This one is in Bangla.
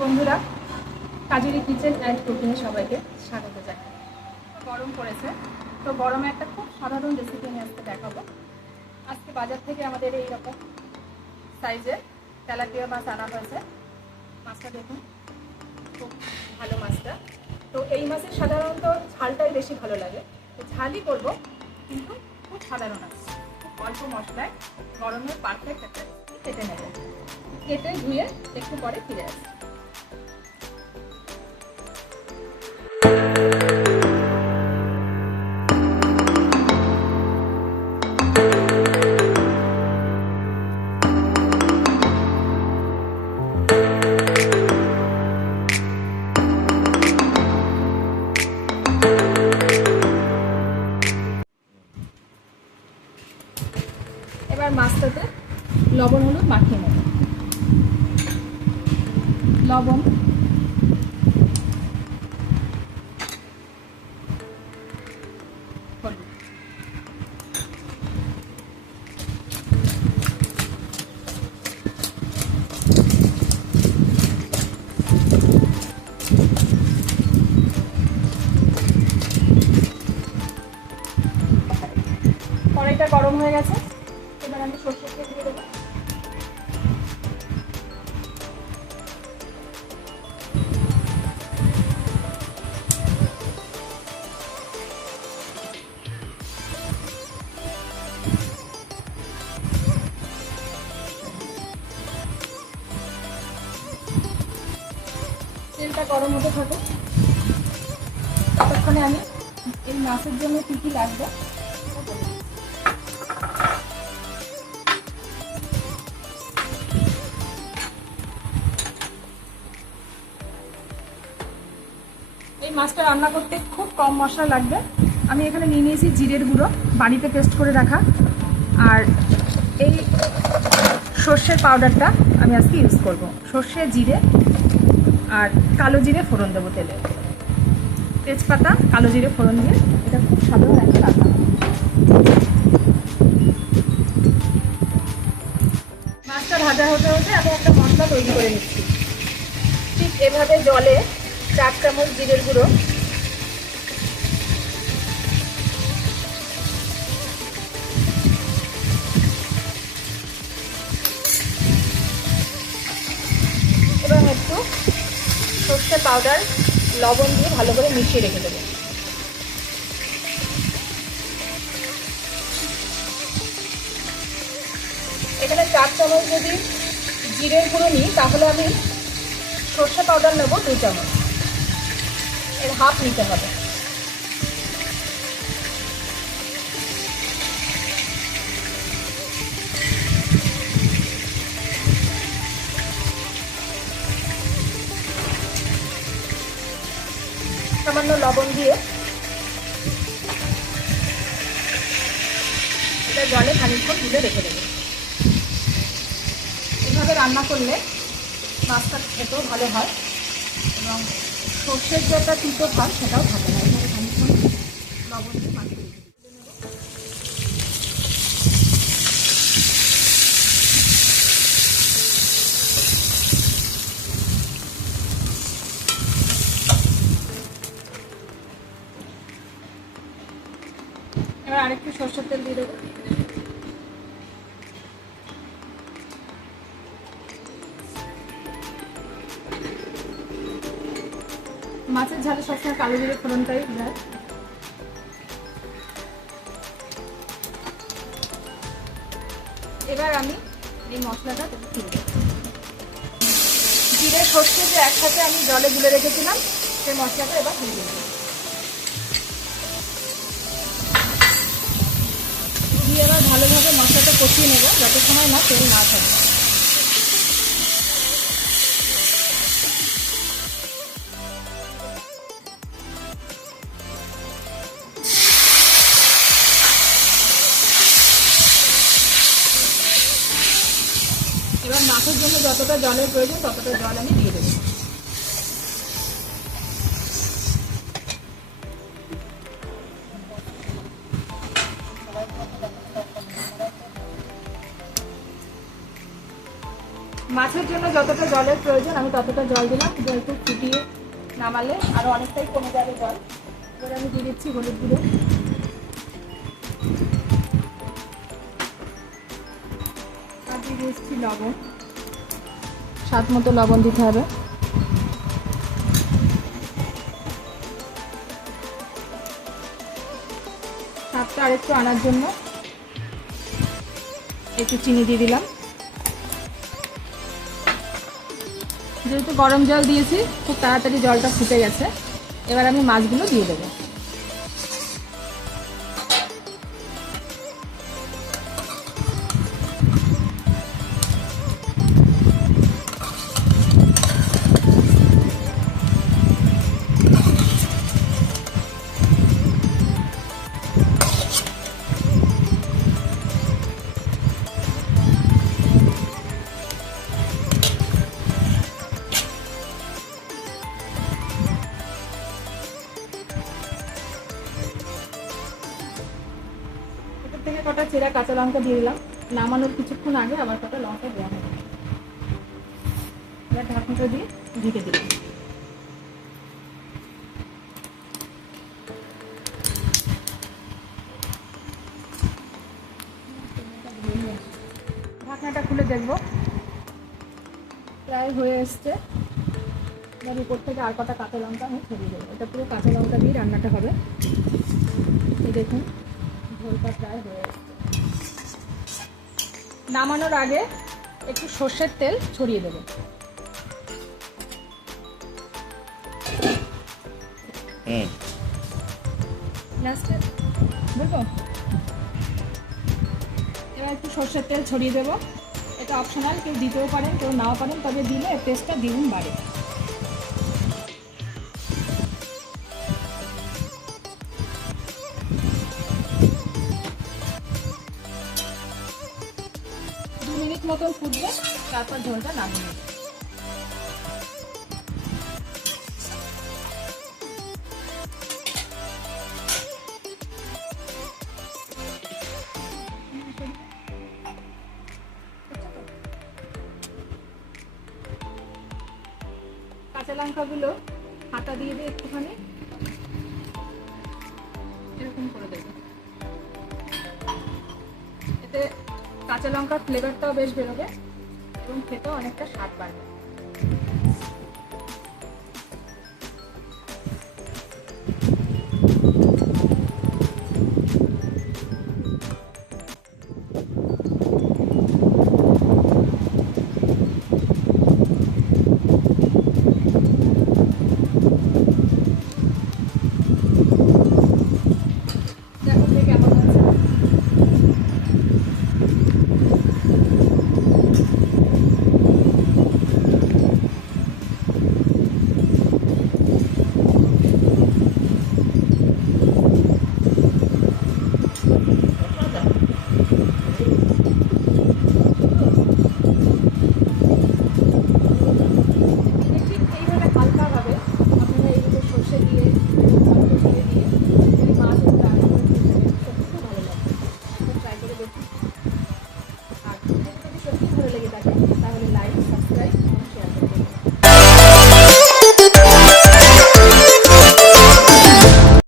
বন্ধুরা, কাজুরি কিচেন অ্যান্ড কুকিংয়ে সবাইকে স্বাগত জানাই। গরম পড়েছে, তো গরমে একটা খুব সাধারণ রেসিপি আমি আজকে দেখাবো। আজকে বাজার থেকে আমাদের এই রকম সাইজের তেলাপিয়া মাছ আনা হয়েছে। মাছটা দেখুন, খুব ভালো মাছটা। তো এই মাছের সাধারণত ঝালটাই বেশি ভালো লাগে। তো ঝালই করব, কিন্তু খুব সাধারণ আছে। খুব অল্প মশলায় গরমের পারফেক্ট একটা কেটে নেব। কেটে ধুয়ে একটু পরে ফিরে আসি লবণ হলুদ মাখিয়ে নেব। লবণ। কড়াইটা গরম হয়ে গেছে। এবার আমি সর্ষের দিয়ে দেবো। তেলটা গরম হতে থাকে ততক্ষণে আমি এই মাছের জন্য কী কী লাগবে। এই মাছটা রান্না করতে খুব কম মশলা লাগবে। আমি এখানে নিয়ে নিয়েছি জিরের গুঁড়ো, বাড়িতে পেস্ট করে রাখা। আর এই সর্ষের পাউডারটা আমি আজকে ইউজ করব। সর্ষে, জিরে আর কালো জিরে ফোড়ন দেবো তেলে। তেজপাতা, কালো জিরে ফোড়ন দিয়ে এটা খুব সাধারণ একটা রান্না। মাছটা ভাজা হতে হতে আমি একটা মশলা তৈরি করে নিচ্ছি। ঠিক এভাবে জলে চার চামচ জিরের গুঁড়ো পাউডার লবণ দিয়ে ভালো করে মিশিয়ে রেখে দেবো। এখানে চার চামচ যদি জিরের গুঁড়ো নিই, তাহলে আমি সর্ষে পাউডার নেব দু চামচ। এর হাফ নিতে হবে। সামান্য লবণ দিয়ে এটা জলে খানিকক্ষণ তুলে রেখে দেবে। এভাবে রান্না করলে মাছটা খেতেও ভালো হয় এবং সর্ষের যে একটা তিতো ভাব সেটাও ভালো হয় এভাবে খানিকক্ষণ লবণ দিয়ে মাখিয়ে এবার আরেকটু সর্ষের তেল দিয়ে দেবো। মাছের ঝালে সবসময় কালো জিরে ফোড়নটাই দেয়। এবার আমি এই মশলাটা দেবো। জিরে, সর্ষে যে একসাথে আমি জলে গুলে রেখেছিলাম, সেই মশলাটা এবার দিয়ে দেবো। এবার ভালোভাবে মশলাটা কষিয়ে নেব, যত সময় না তেল না থাকে। এবার মাছের জন্য যতটা জলের প্রয়োজন ততটা জল আমি দিয়ে দেবো। মাছের জন্য যতটা জলের প্রয়োজন, আমি ততটা জল দিলাম। যেহেতু ফুটিয়ে নামালে আরও অনেকটাই কমে যাবে জল। এবার আমি দিয়ে দিচ্ছি হলুদ গুঁড়ো। আর দিয়ে দিচ্ছি লবণ। স্বাদ মতো লবণ দিতে হবে। স্বাদটা আরেকটু আনার জন্য একটু চিনি দিয়ে দিলাম। যেহেতু গরম জল দিয়েছি খুব তাড়াতাড়ি জলটা ফুটে গেছে। এবার আমি মাছগুলো দিয়ে দেবো। থেকে কটা চেরা কাঁচা লঙ্কা দিয়ে দিলাম। নামানোর কিছুক্ষণ আগে আবার কটা লঙ্কা দেওয়া হবে এবার ঢাকনাটা দিয়ে ঢেকে দিলাম। ঢাকনাটা খুলে দেখব। প্রায় হয়ে এসছে। এবার উপর থেকে আর কটা কাঁচা লঙ্কা আমি ছড়িয়ে দেবো। এটা পুরো কাঁচা লঙ্কা দিয়ে রান্নাটা হবে। দেখুন। ঝোলটা প্রায় হয়ে এসছে নামানোর আগে একটু সর্ষের তেল ছড়িয়ে দেবো। হুম। লাস্টে বলব এবার একটু সর্ষের তেল ছড়িয়ে দেবো। এটা অপশনাল কেউ দিতেও পারেন কেউ নাও পারেন তবে দিলে টেস্টটা দ্বিগুণ বাড়ে। মিনিট মতন ফুটবে, তারপর ঝোলটা নামিয়ে নেবে। কাঁচা লঙ্কাগুলো হাতা দিয়ে দিয়ে একটুখানি এরকম করে দেবো। এতে কাঁচা লঙ্কার ফ্লেভারটাও বেশ বেরোবে এবং খেতেও অনেকটা স্বাদ বাড়বে।